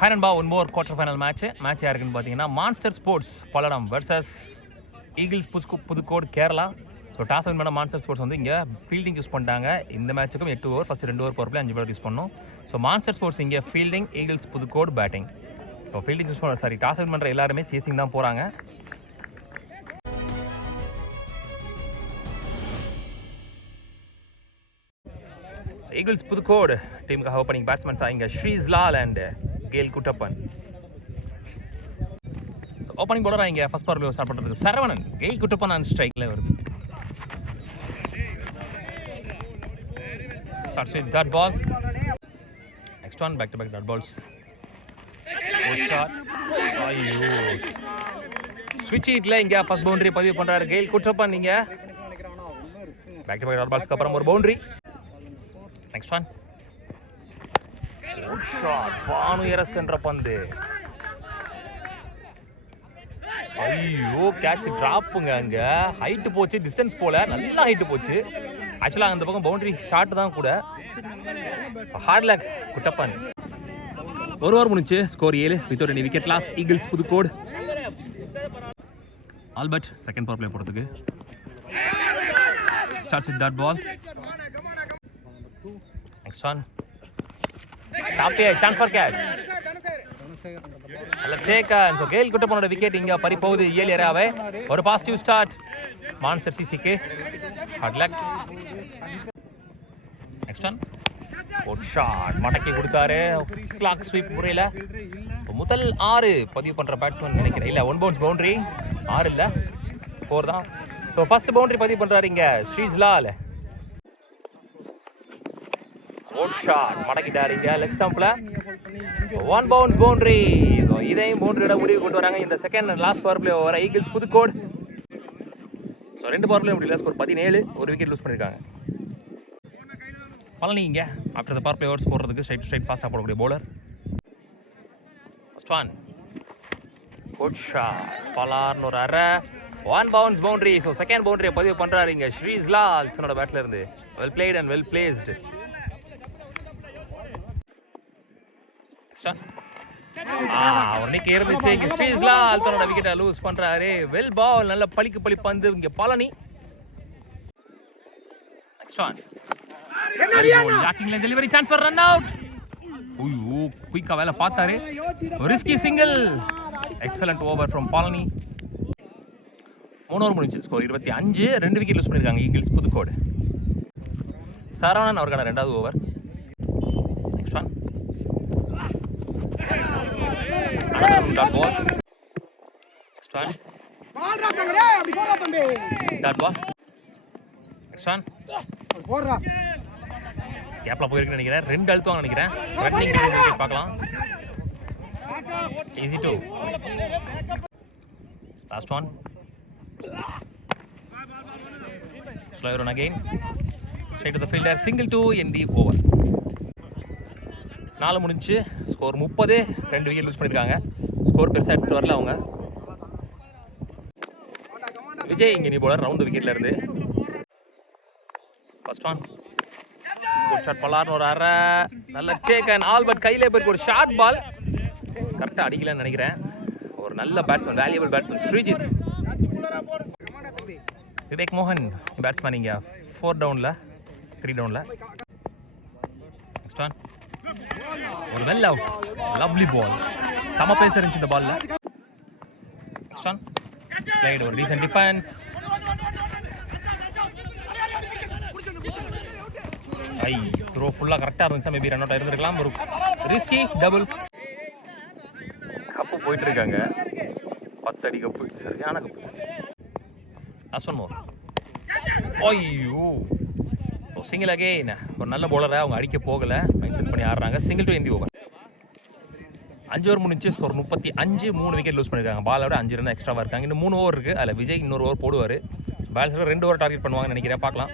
High நண்பா, one more quarter final match யாருக்குன்னு பார்த்தீங்கன்னா monster sports Palladam versus eagles Puthukkodu Kerala. So toss win பண்ண monster sports வந்து இங்கே ஃபீல்டிங் யூஸ் பண்ணிட்டாங்க. இந்த மேட்ச்சுக்கும் 8 over, first 2 over power play 5 ball use பண்ணோம். ஸோ மான்ஸ்டர் ஸ்போர்ட்ஸ் இங்கே ஃபீல்டிங், ஈகிள்ஸ் புதுக்கோடு பேட்டிங். இப்போ ஃபீல்டிங் யூஸ் பண்ண டாஸ் வின் பண்ணுற எல்லாருமே சேசிங் தான் போகிறாங்க. ஈகிள்ஸ் புதுக்கோடு டீமுக்காக ஓப்பனிங் பேட்ஸ்மேன்ஸாக இங்கே ஸ்ரீஸ்லால் அண்ட் கேல் குட்டப்பன். ஓப்பனிங் பவுலராக இங்கே ஃபஸ்ட் பவர் ஸ்டார்ட் பண்ணுறதுக்கு சரவணன். கேல் குட்டப்பன் அண்ட் ஸ்ட்ரைக்கில் வருது. Starts with dot ball. Next one, back to back dot balls. Good shot. ஐயோ, ஸ்விட்ச் ஹிட்ல இங்கே ஃபர்ஸ்ட் பவுண்டரி பதிவு பண்ணுறாரு கேல் குட்டப்பன். இங்கே பேக் டு பேக் டாட் பால்ஸ்க்கு அப்புறம் ஒரு boundary. Next one, good shot. வானுயர சென்ற பந்து. ஐயோ, கேட்ச் டிராப்புங்க. அங்கே ஹைட்டு போச்சு, டிஸ்டன்ஸ் போல, நல்லா ஹைட்டு போச்சு. ஆக்சுவலாக அந்த பக்கம் பவுண்டரி ஷாட் தான் கூட. Hard luck Kuttappan. ஒரு ஓவர் முடிச்சு, ஸ்கோர் 7 வித் ஒரு wicket loss. Eagles Puthukkodu. Albert second power play போடுறதுக்கு. Starts with that ball. Next one, top chance for catch. நல்ல டேக்கன். ஸோ கேல் குட்டப்பனோட விக்கெட் இங்கே பறி போகுது. 7 ஏரியாவே ஒரு பாசிட்டிவ் ஸ்டார்ட் மான்ஸ்டர் சிசிக்கு. Hard luck. Next one, good shot. மடக்கி கொடுத்தாரு ஸ்லாக் ஸ்வீப் முறையில். முதல் 6 பதிவு பண்ணுற பேட்ஸ்மேன் நினைக்கிறேன். இல்லை, 1 பவுன்ஸ் பவுண்டரி. 6 இல்லை, 4 தான். ஸோ ஃபர்ஸ்ட் பவுண்டரி பதிவு பண்ணுறாரு இங்கே ஸ்ரீஸ்லால். Good shot. மடக்கிட்டாரு இங்கே லெக் ஸ்டம்பில். 1 பவுன்ஸ் பவுண்டரி. ஸோ இதையும் பவுண்டரியோட முடிவு கொண்டு வராங்க இந்த second last power play over eagles Puthukkodu. So 2 power play முடியல, ஸ்கோர் 17, ஒரு விக்கெட் லூஸ் பண்ணியிருக்காங்க. பழனி இங்கே after the power play overs போடுறதுக்கு ஸ்ட்ரைட் ஃபாஸ்ட்டாக போடக்கூடிய bowler. First one, good shot. பலார்னு ஒரு அரை. 1 பவுன்ஸ் பவுண்டரி. ஸோ செகண்ட் பவுண்டரியை பதிவு பண்ணுறாரு இங்கே ஸ்ரீஸ்லால் தன்னோட பேட்டில் இருந்து. Well played and well placed. இருந்துச்சு இங்கே ஸ்ரீஸ்லால் தன்னோட விக்கெட்டை லூஸ் பண்றாரு. வெல் பால், நல்ல பளிக்கு பளி பந்து இங்கே Palani. Next one, delivery chance for run out. ஐயோ, குயிக்கா வேலை பார்த்தாரு. Risky single. Excellent over from Palani. 3 over முடிஞ்சு, ஸ்கோர் 25, 2 விக்கெட் லூஸ் பண்ணியிருக்காங்க ஈகிள்ஸ் புதுக்கோடு. சரவணன் அவருக்கான 2வது over. Next one, dot ball. Next one, dot ball. Next one, கேப்ல போயிருக்குன்னு நினைக்கிறேன். 2 அழுத்துவாங்க நினைக்கிறேன். ரன்னிங் பார்க்கலாம். Easy 2. Last one, slow run again, straight to the fielder, single 2 in the over. 4 முடிஞ்சு, ஸ்கோர் 30, 2 விக்கெட் லூஸ் பண்ணியிருக்காங்க. ஸ்கோர் பெருசாக எடுத்துகிட்டு வரல அவங்க. விஜய் இங்கே நீ போலர் ரவுண்ட் விக்கெட்டில் இருந்து. First one, good shot. பலார்னு ஒரு அரை. நல்ல டேக்கன். ஆல்பர்ட் கையிலே போயிருக்கு ஒரு ஷார்ட் பால். கரெக்டாக அடிக்கலன்னு நினைக்கிறேன். ஒரு நல்ல batsman, valuable batsman Sreejith. Vivek மோகன் பேட்ஸ்மேன் இங்கே 4 டவுனில் 3 டவுனில். நெக்ஸ்ட் ஒன், ஒரு வெல் அவுட். Lovely ball. சம பேச இருந்துச்சு இந்த பால்ல. நெக்ஸ்ட் ஒன், பிளேட் ஒரு டீசன்ட் டிஃபென்ஸ். ஐ த்ரோ ஃபுல்லாக கரெக்டாக இருந்துச்சு. மேபி ரன் அவுட் ஆயிருந்திருக்கலாம். ஒரு ரிஸ்கி டபுள். கப்பு போயிட்டு இருக்காங்க. 10 அடி கப்பு, சரியான கப்பு. Last one more. ஐயோ, சிங்கிள் அகெயின். ஒரு நல்ல பவுலரை அவங்க அடிக்க போகலை, மைண்ட் செட் பண்ணி ஆடுறாங்க. Single 2 in the over. 5 over முடிஞ்சு, ஸ்கோர் 35, 3 விக்கெட் லூஸ் பண்ணியிருக்காங்க. பாலோட 5 ரன் எக்ஸ்ட்ராவாக இருக்காங்க. இன்னும் 3 ஓவர் இருக்குது. அதில் விஜய் இன்னொரு ஓவர் போடுவார். பேலன்ஸில் 2 ஓவர் டார்கெட் பண்ணுவாங்கன்னு நினைக்கிறேன். பார்க்கலாம்.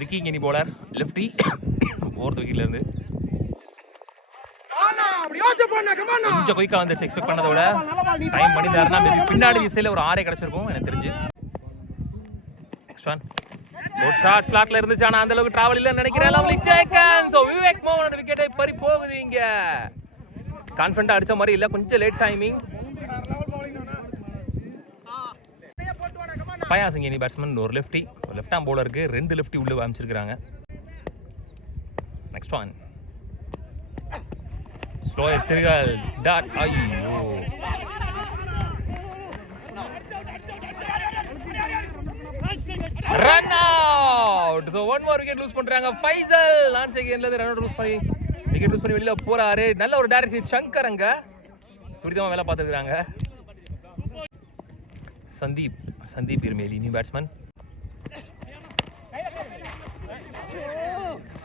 விக்கி இங்கே பவுலர் லெஃப்டி. 4th விக்கெட்லேருந்து கொஞ்சம் குயிக்காக வந்துச்சு. எக்ஸ்பெக்ட் பண்ணதை விட டைம் பண்ணியிருந்தாருன்னா பின்னாடி திசையில் ஒரு 6 கிடச்சிருக்கும் எனக்கு தெரிஞ்சு. நெக்ஸ்ட் ஒன், ஒரு ஷாட் ஸ்லாட்ல இருந்துச்சு, ஆனா அந்த அளவுக்கு டிராவல் இல்லன்னு நினைக்கிறேன். Lovely taken. சோ விவேக் மோகனோட விக்கெட்டை பறி போகுது. இங்க கான்ஃபிடண்டா அடிச்ச மாதிரி இல்ல, கொஞ்சம் லேட் டைமிங். ஃபயாஸ் இங்கே பேட்ஸ்மேன் ஒரு லெஃப்டி, ஒரு லெஃப்ட் ஆம் பவுலருக்கு 2 லெஃப்டி உள்ள அமைச்சிருக்காங்க. நெக்ஸ்ட் ஒன் ஸ்லோயர் திருகல் டாட். ஐயோ run out. So one more wicket lose பண்றாங்க. ஃபைசல் நான் செகண்ட்ல இருந்து ரன் அவுட் லூஸ் பண்ணி விக்கெட் லூஸ் பண்ணி வெளியில போறாரு. நல்ல ஒரு டைரக்ட் ஹிட். சங்கர் அங்க துரிதமா வேலை பார்த்துருக்காங்க. Sandeep Irumeli new batsman.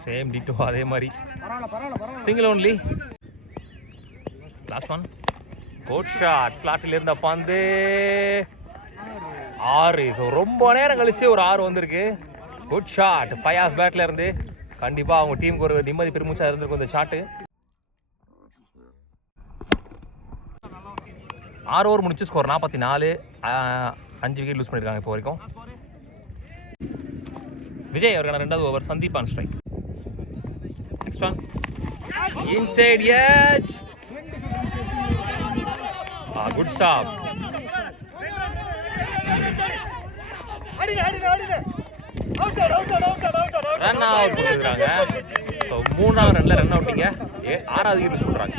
Same ditto அதே மாதிரி single only. Last one good shot. ஸ்லாட்டில் இருந்த பந்து 6. ஸோ ரொம்ப நேரம் கழிச்சு ஒரு 6 வந்திருக்கு. குட் ஷாட் ஃபயாஸ் பேட்ல இருந்து. கண்டிப்பா அவங்க டீமுக்கு ஒரு நிம்மதி பெருமூச்சா இருந்திருக்கும் இந்த ஷாட்டு. 6 ஓவர் முடிச்சு ஸ்கோர் 44. 5 விக்கெட் லூஸ் பண்ணியிருக்காங்க இப்போ வரைக்கும். விஜய் அவருக்கான 2வது over. Sandeep on strike. Next one inside edge. Good stop. Run out கொடுத்துருக்காங்க. ஸோ 3வது ரன்ல ரன் அவுட்டிங்க. 6வது விக்கெட் லூஸ் பண்ணுறாங்க.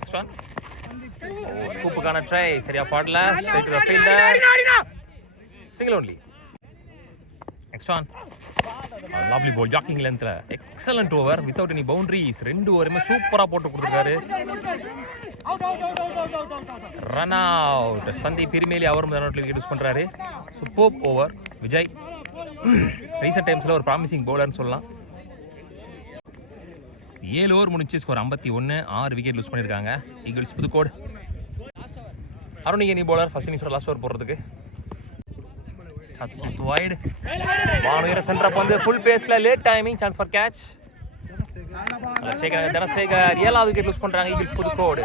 நெக்ஸ்ட் ஒன் ஸ்கூப்புக்கான ட்ரை சரியா பாடல. Single only. Next one lovely ball ஜாக்கிங் லென்த்ல excellent over without any boundaries. 2 ஓவருமே சூப்பரா போட்டு கொடுத்துருக்காரு. Run out. சந்தீப் இருமேலி அவரும் ரன் அவுட்ல விக்கெட் யூஸ் பண்றாரு. Super over Vijay. ரீசெண்ட் டைம்ஸ்ல ஒரு ப்ராமிசிங் பவுலர்னு சொல்லலாம். 7 ஓவர் முடிச்சு ஸ்கோர் 51. 6 விக்கெட் லூஸ் பண்ணியிருக்காங்க eagles Puthukkodu. Arunikeni bowler first innings last over போடுறதுக்கு. வைடு வானுயர சென்டர் பந்து ஃபுல் பேஸ்ல late timing chance for catch. Dhanasekar 7வது விக்கெட் லூஸ் பண்றாங்க eagles Puthukkodu.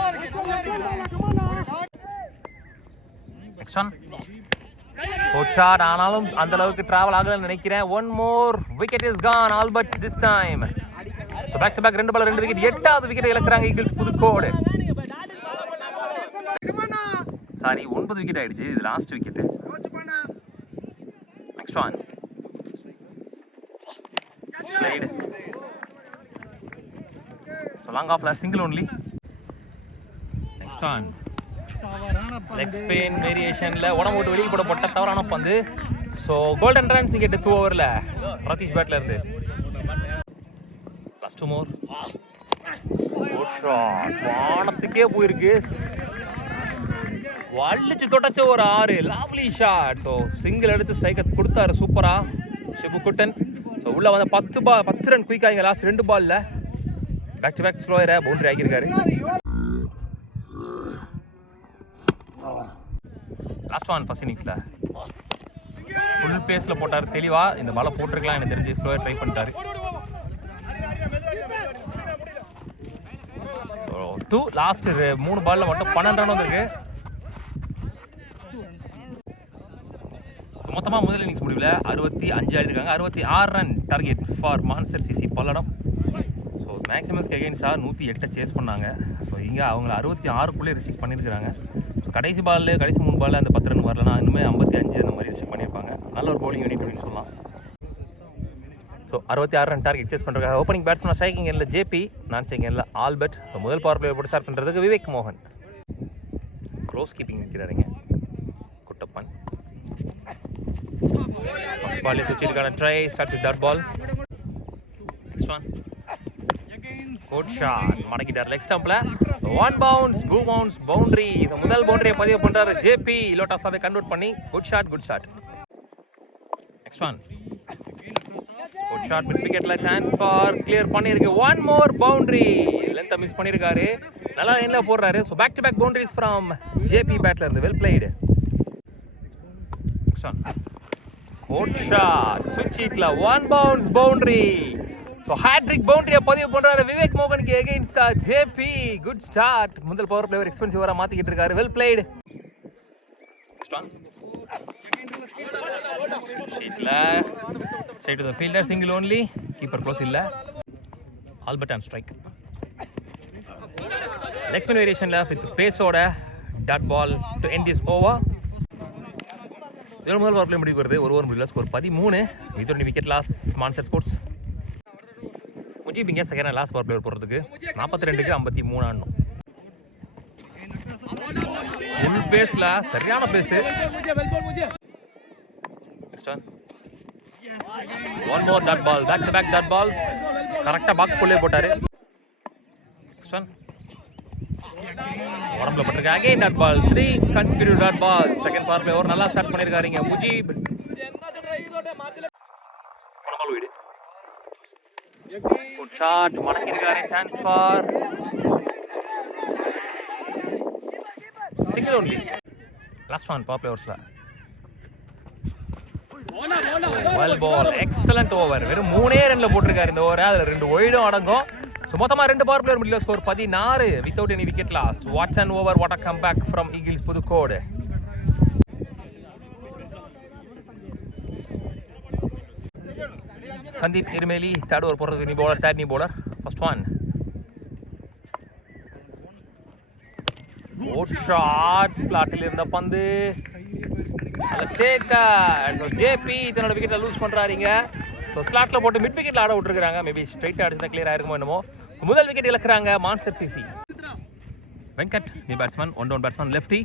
Next one good shot. ஆனாலும் அந்த அளவுக்கு டிராவல் ஆகலன்னு நினைக்கிறேன். One more wicket is gone all but this time. So back to back 2 ball 2 wicket. 8வது விக்கெட் இழக்கிறாங்க ஈகிள்ஸ் புதுக்கோடு. சாரி 9 விக்கெட் ஆயிடுச்சு. இது last wicket. Next one played. So long off last single only. Next one leg spin variation la odam otu veliyil poda potta tavarana pandu. So golden runs இங்க 2 ஓவர்ல ரதீஷ் பேட்ல இருந்து. last 2 more good shot. வானத்துக்கே போயிருக்கு. வள்ளிச்சு தொட்டச்ச ஒரு 6 lovely shot. So single எடுத்து striker கொடுத்தாரு சூப்பரா ஷிபுகுட்டன். So உள்ள வந்து 10 ரன் குயிக்காக இங்கே லாஸ்ட் 2 பால்ல பேக் டு பேக் ஸ்லோயரை பவுண்டரி ஆகியிருக்காரு. லாஸ்ட் ஒன் ஃபர்ஸ்ட் இன்னிங்ஸில் ஃபுல் பேஸில் போட்டார் தெளிவா. இந்த பாலை போட்டிருக்கலாம் எனக்கு தெரிஞ்சு. ஸ்லோயர் ட்ரை பண்ணிட்டாரு. ஸோ லாஸ்ட் 3 பாலில் மட்டும் 12 ரன் வந்திருக்கு. மொத்தமாக முதல் இன்னிங்ஸ் முடிவில் 65 ஆடிருக்காங்க. 66 run target for monster CC Palladam. So மேக்ஸிமம்ஸ்க்கு எகெயின்ஸ்டாக 108 சேஸ் பண்ணாங்க. ஸோ இங்கே அவங்கள 66க்குள்ளே ரிஸ்ட்ரிக்ட் பண்ணியிருக்காங்க. ஸோ கடைசி 3 பாலில் அந்த 10 ரன் வரலன்னா இன்னுமே 55 அந்த மாதிரி ரிஸ்ட்ரிக்ட் பண்ணியிருப்பாங்க. நல்ல ஒரு பவுலிங் யூனிட் அப்படின்னு சொல்லலாம். ஸோ 66 ரன் டார்கெட் சேஸ் பண்ணுறாங்க. ஓப்பனிங் பேட்ஸ்மேன் ஸ்ட்ரைக்கிங் எண்ணில் ஜேபி, நான் ஸ்ட்ரைக்கிங் எண்ணில் ஆல்பர்ட். முதல் பவர் பிளேயர் போட்டு ஸ்டார்ட் பண்ணுறதுக்கு விவேக் மோகன். க்ளோஸ் கீப்பிங் நிற்கிறாருங்க Kuttappan. First ball is Suchil gonna try. Starts with that ball. Next one. Good shot. மடக்கிட்டார் லெக் ஸ்டம்ப்ல. One bounce, go bounce, boundary. முதல் பவுண்டரியை பதிவு பண்றாரு ஜேபி. லோட்டாஸாவை கன்வெர்ட் பண்ணி good shot. Next one. Good shot mid wicketல chance for clear பண்ணிருக்கு. One more boundary. Length miss பண்ணிருக்காரு. நல்லா லைன்ல போடுறாரு. So back to back boundaries from JP பேட்ல இருந்து. Well played. Next one. Good shot. Switch hitla. One bounce boundary. So hat-trick boundary பதிவு பண்றாரு விவேக் மோகனுக்கு against JP. Good start. முதல் பவர் பிளேயர் எக்ஸ்பென்சிவ் வர மாத்திக்கிட்டு இருக்காரு. Well played. Next one. ஷீட்ல straight to the fielder, single only, keeper close இல்ல. Albert on strike. Leg spin variation left with pace oda dot ball to end this over. முதல் power play முடிவுக்கு வருது. ஒரு over முடியல. Score 13. இதோட wicket loss Monster Sports. Mujeeb இங்கே second last power play போடுறதுக்கு 42க்கு 53 ஆடணும். ஃபுல் பேஸ்ல சரியான pace. One more dot ball, back to back dot பால்ஸ். கரெக்டா பாக்ஸ் குள்ளே போட்டாரு. நெக்ஸ்ட் ஒன் உடம்புல பட்டிருக்கு. Again dot ball, 3 consecutive dot ball. Second power play over நல்லா ஸ்டார்ட் பண்ணிருக்காருங்க முஜீப். போனபால் வீடு. குட் ஷாட், மடக்கிருக்காரு. Chance for single only. Last one power play ஓவர்ஸ்ல. Well ball, excellent over. வெறும் 3 ரன்ல போட்டிருக்காரு இந்த ஓவர். அதுல 2 ஒய்டும் அடங்கும். ஸோ மொத்தமாக 2 பவர் பிளேயர் முடியல. Score 16 without any wicket lost. Watch and over, what a comeback from eagles Puthukkodu. Sandeep Erumeli third over போடுறதுக்கு நீ பவுலர், தேர்ட் நீ bowler. First one good shot. ஸ்லாட்டில் இருந்த பந்து ஜேபி தன்னோட விக்கெட்டை லூஸ் பண்றாருங்க. ஸோ ஸ்லாட்டில் போட்டு மிட் விக்கெட்டில் ஆட விட்டுருக்காங்க. மேபி ஸ்ட்ரைட்டாக அடிச்சுதான் கிளியர் ஆயிருக்குமோ என்னமோ. முதல் விக்கெட் இழக்கிறாங்க மான்ஸ்டர் சிசி. வெங்கட் நீ batsman, one down batsman, lefty.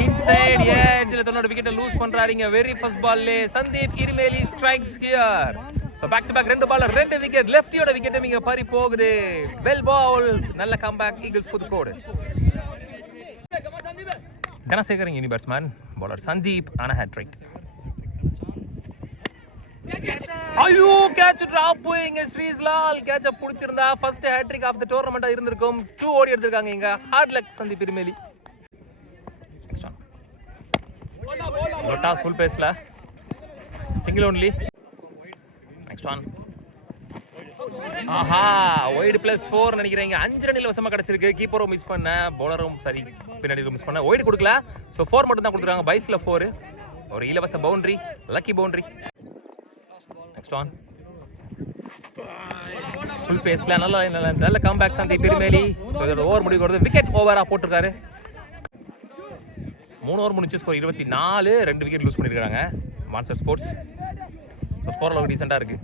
Inside எட்ஜ்ல தன்னோட விக்கெட்டை லூஸ் பண்றாருங்க. வெரி ஃபர்ஸ்ட் பால்லே Sandeep Irumeli strikes here. So back to back 2 ball 2 wicket. லெஃப்டியோட விக்கெட்டும் இங்கே பறி போகுது. வெல் பால், நல்ல கம்பேக் ஈகிள்ஸ் புதுக்கோடு. தனசேகர் இனி பேட்ஸ்மேன், பவுலர் சந்தீப் ஆன ஹேட்ரிக். ஐயோ கேட்ச் டிராப் இங்க ஸ்ரீஸ்லால் கேட்ச புடிச்சிருந்தா ஃபர்ஸ்ட் ஹேட்ரிக் ஆஃப் தி டோர்னமெண்டா இருந்திருக்கும். 2 ஓடி எடுத்திருக்காங்க இங்க. Hard luck Sandeep Irumeli. Next one லோட்டாஸ் ஃபுல் பேஸ்ல சிங்கிள் ஒன்லி. நெக்ஸ்ட் ஒன் ஆஹா ஒய்டு +4 நினைக்கிறீங்க. 5 ரன்னில் வசமா கிடைச்சிருக்கு. கீப்பரும் மிஸ் பண்ண, பவுலரும் சரி பின்னாடி மிஸ் பண்ண. ஒய்டு கொடுக்கல. ஸோ 4 மட்டும் தான் கொடுத்துருக்காங்க. பைஸ்ல 4 ஒரு இலவச boundary, lucky boundary. Next one full பேஸ்ல நல்ல நல்ல கம்பேக் சந்தீப் பெருமேலி. ஸோ இதோட ஓவர் முடிவு வருது. விக்கெட் ஓவரா போட்டிருக்காரு. 3 ஓவர் முடிச்சு ஸ்கோர் 24. 2 விக்கெட் லூஸ் பண்ணியிருக்காங்க மான்ஸ்டர் ஸ்போர்ட்ஸ். ஸோ ஸ்கோர் அளவுக்கு டீசெண்டாக இருக்கு.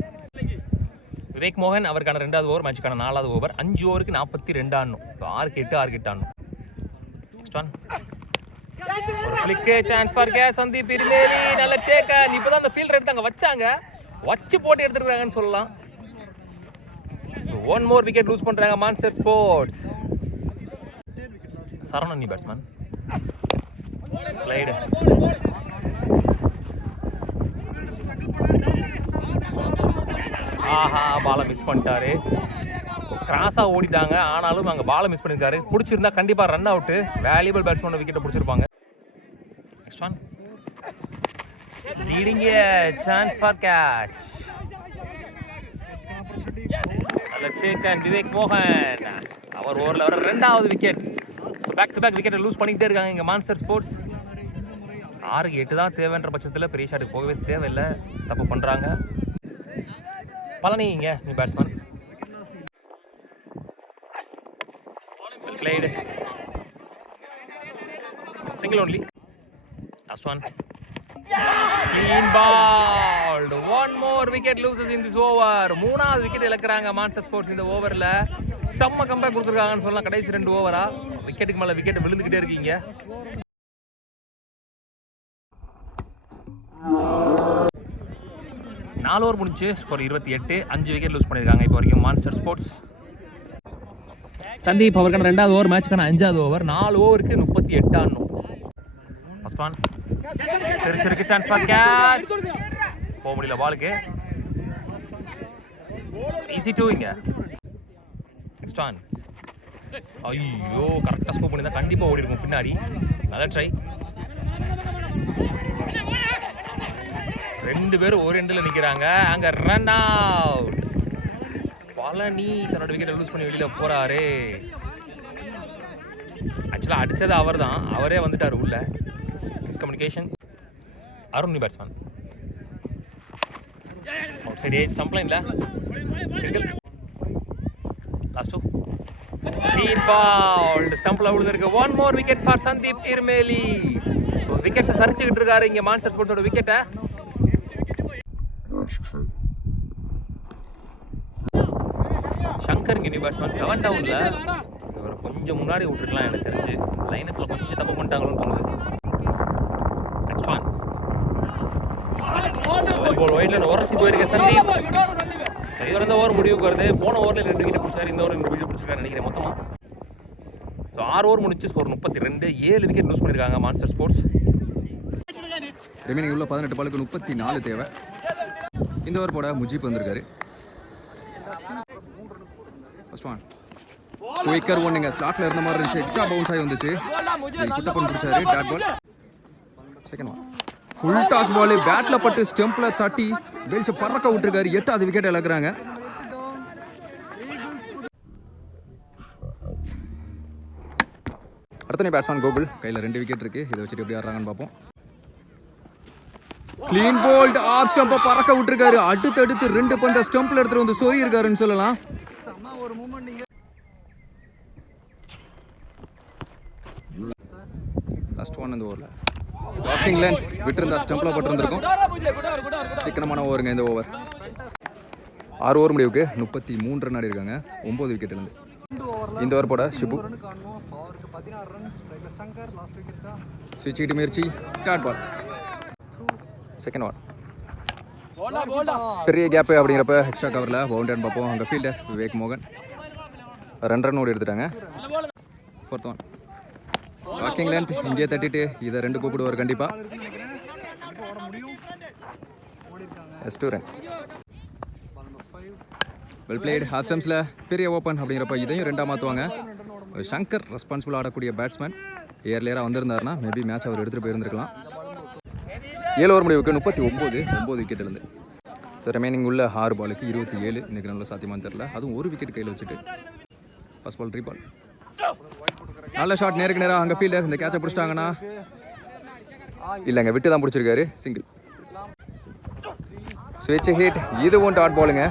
விவேக் மோகன் அவருக்கான 2வது ஓவர், மேட்சுக்கான 4வது ஓவர். 5 ஓவருக்கு 42 ஆடணும். 6க்கு 8 ஆடணும். நெக்ஸ்ட் ஒன் ஒரு flick, chance for catch Sandeep Irumeli. நல்ல சேக்கர். இப்போதான் அந்த ஃபீல்டர் எடுத்து அங்கே வச்சாங்க, வச்சு போட்டு எடுத்துருக்காங்கன்னு சொல்லலாம். 1 மோர் விக்கெட் லூஸ் பண்றாங்க மான்ஸ்டர் ஸ்போர்ட்ஸ். சரவணன் நீ பேட்ஸ்மேன், பிளேடு. ஆஹா பாலை மிஸ் பண்ணிட்டாரு. கிராஸாக ஓடிட்டாங்க, ஆனாலும் அங்கே பாலை மிஸ் பண்ணியிருக்காரு. பிடிச்சிருந்தா கண்டிப்பாக ரன் அவுட்டு. வேல்யூபிள் பேட்ஸ்மேன் விக்கெட்டை பிடிச்சிருப்பாங்க. Next one leading chance for catch. நல்ல சேக் அண்ட் விவேக் மோகன் அவர் ஓவரில் வர 2வது wicket. So back to back விக்கெட்டை லூஸ் பண்ணிக்கிட்டே இருக்காங்க இங்கே மான்ஸ்டர் ஸ்போர்ட்ஸ். 6க்கு 8 தான் தேவைன்ற பட்சத்தில் பெரிய ஷாட்டுக்கு போகவே தேவையில்லை. தப்பு பண்ணுறாங்க. பழனி இங்கே நீ batsman, played single only. Last one clean ball. 1 more wicket loses in this over. 3வது விக்கெட் இழக்குறாங்க மான்ஸ்டர் ஸ்போர்ட்ஸ் இந்த ஓவரில். செம்ம கம்பேக் கொடுத்துருக்காங்கன்னு சொல்லலாம். கடைசி 2 ஓவரா விக்கெட்டுக்கு மேலே விக்கெட் விழுந்துக்கிட்டே இருக்கீங்க. நாலு ஓவர் முடிச்சு ஸ்கோர் 28. 5 விக்கெட் லூஸ் பண்ணியிருக்காங்க இப்போ வரைக்கும் மான்ஸ்டர் ஸ்போர்ட்ஸ். சந்தீப் அவருக்கான 2வது ஓவர், மேட்சுக்கான 5வது ஓவர். 4 ஓவருக்கு 38 ஆடணும். ஃபர்ஸ்ட் ஒன் தெரிச்சிருக்கு, சான்ஸ் ஃபார் கேட்ச். போக முடியல பாலுக்கு. ஈஸி 2 இங்க. நெக்ஸ்ட் ஒன் ஐயோ கரெக்டாக ஸ்கோப் பண்ணி தான் கண்டிப்பாக ஓடி இருக்கும் பின்னாடி. நல்ல ட்ரை. 2 பேரும் ஒரு எண்டில் நிற்கிறாங்க. அங்கே ரன் அவுட். பழனி தன்னோட விக்கெட்டை லூஸ் பண்ணி வெளியில் போகிறாரு. ஆக்சுவலாக அடித்தது அவர் தான், அவரே வந்துட்டார் உள்ள. Miscommunication. Arun batsman outside edge stump லைன்ல சிங்கிள். லாஸ்ட் டீப் பால் ஸ்டம்ப்ல விழுந்திருக்கு. One more wicket for Sandeep Thirumeli. விக்கெட்ஸை சரிச்சுக்கிட்டு இருக்காரு இங்கே மான்ஸ்டர் ஸ்போர்ட்ஸோட விக்கெட்டை. சங்கர் நியூ பேட்ஸ்மேன் 7 டவுனில் இவர் கொஞ்சம் முன்னாடி விட்டுருக்கலாம் எனக்கு தெரிஞ்சு. லைனப்பில் கொஞ்சம் தப்பு பண்ணிட்டாங்களோன்னு தோணுது. நெக்ஸ்ட் ஒன் பால் ஒயிட்ல உரசி போயிருக்க சந்தீப். இதோட இந்த ஓவர் முடிவுக்கு வருது. போன ஓவரில் 2 விக்கெட் பிடிச்சாரு, இந்த ஓவர் 2 விக்கெட் பிடிச்சிருக்காரு நினைக்கிறேன் மொத்தமாக. ஸோ 6 ஓவர் முடிச்சு ஸ்கோர் 32. 7 விக்கெட் லூஸ் பண்ணியிருக்காங்க மான்ஸ்டர் ஸ்போர்ட்ஸ். ரிமைனிங் உள்ள 18 பாலுக்கு 34 தேவை. இந்த ஓவர் போட முஜீப் வந்திருக்காரு. ஃபர்ஸ்ட் ஒன் குயிக்கர் ஒன்னுங்க ஸ்லாட்ல இருந்த மாதிரி இருந்துச்சு. எக்ஸ்ட்ரா பவுன்ஸ் ஆகி வந்துச்சு. குட்டப்பன் பிடிச்சாரு. Dot ball. Second one full toss ball பேட்ல பட்டு ஸ்டெம்ப்ல தட்டி பெல்ஸ் பறக்க விட்டுருக்காரு. 8வது விக்கெட் இழக்கிறாங்க. அடுத்த பேட்ஸ்மேன் கோகுல் கையில் 2 விக்கெட் இருக்கு. இதை வச்சுட்டு எப்படி ஆடுறாங்கன்னு பார்ப்போம். கிளீன் போல்ட் ஆஃப் ஸ்டம்பை பறக்க விட்டுருக்காரு. அடுத்தடுத்து 2 பந்த ஸ்டம்பில் எடுத்துட்டு வந்து சொறி இருக்காருன்னு சொல்லலாம். லாஸ்ட் ஒன் இந்த ஓவரில் வாக்கிங் லென்த் விட்டுருந்தா ஸ்டம்பில் பட்டிருந்திருக்கும். சிக்கனமான ஓவருங்க இந்த ஓவர். 6 ஓவர் முடிவுக்கு 33 ரன் ஆடி இருக்காங்க. 9 விக்கெட் இருந்து. இந்த ஓவர் போட ஷிபு ஸ்விட்ச் ஹிட் முயற்சி. Dot ball. செகண்ட் ஒன் பெரிய கேப்பு அப்படிங்கிறப்ப எக்ஸ்ட்ரா கவரில் பவுண்டரின்னு பார்ப்போம். அங்கே ஃபீல்டர் விவேக் மோகன் 2 ரன் ஓடி எடுத்துட்டாங்க. ஃபோர்த் ஒன் வாக்கிங் லென்த் இங்கே தட்டிட்டு இதை 2 கூப்பிடுவார் கண்டிப்பாக. S2 run. Well played. Half ஸ்டம்ஸில் பெரிய ஓப்பன் அப்படிங்கிறப்ப இதையும் 2ஆக மாற்றுவாங்க. சங்கர் ரெஸ்பான்சிபிள் ஆடக்கூடிய பேட்ஸ்மேன் ஏர்லியராக வந்திருந்தாருன்னா மேபி மேட்ச் அவர் எடுத்துகிட்டு போயிருந்துருக்கலாம். 7 ஓவர் முடிவுக்கு 39 விக்கெட் இருந்து. ரிமைனிங் உள்ள 6 பாலுக்கு 27. இன்றைக்கி நல்ல சாத்தியமானு தெரில. அதுவும் 1 விக்கெட் கையில் வச்சுட்டு ஃபர்ஸ்ட் பால் 3 பால். நல்ல ஷாட் நேருக்கு நேராக. அங்கே ஃபீல்டர் இந்த கேட்சை பிடிச்சிட்டாங்கன்னா இல்லைங்க விட்டு தான் பிடிச்சிருக்காரு. சிங்கிள். ஸ்விட்ச் ஹிட். இதுவும் டாட் பாலுங்க.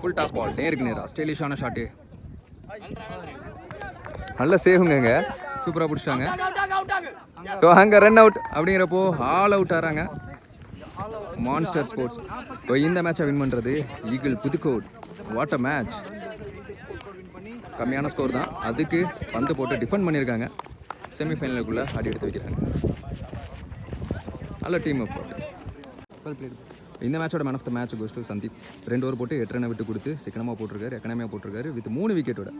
ஃபுல் டாஸ் பால் நேருக்கு நேராக ஸ்டைலிஷான ஷாட்டு. நல்ல சேவுங்க. சூப்பராக பிடிச்சிட்டாங்க. ஸோ அங்கே ரன் அவுட் அப்படிங்கிறப்போ ஆல் அவுட் ஆகிறாங்க மான்ஸ்டர் ஸ்போர்ட்ஸ். ஸோ இந்த மேட்சை வின் பண்ணுறது eagle Pudukkottai. What a match. கம்மியான ஸ்கோர் தான், அதுக்கு பந்து போட்டு டிஃபெண்ட் பண்ணியிருக்காங்க. செமிஃபைனலுக்குள்ளே ஆடி எடுத்து வைக்கிறாங்க. நல்ல டீம் அப். இந்த மேட்சோட man of the match goes to Sandeep. 2 over போட்டு 8 ரன் விட்டு கொடுத்து சிக்கனமாக போட்டிருக்காரு. எக்கனாமியாக போட்டிருக்காரு வித் 3 விக்கெட்டோட.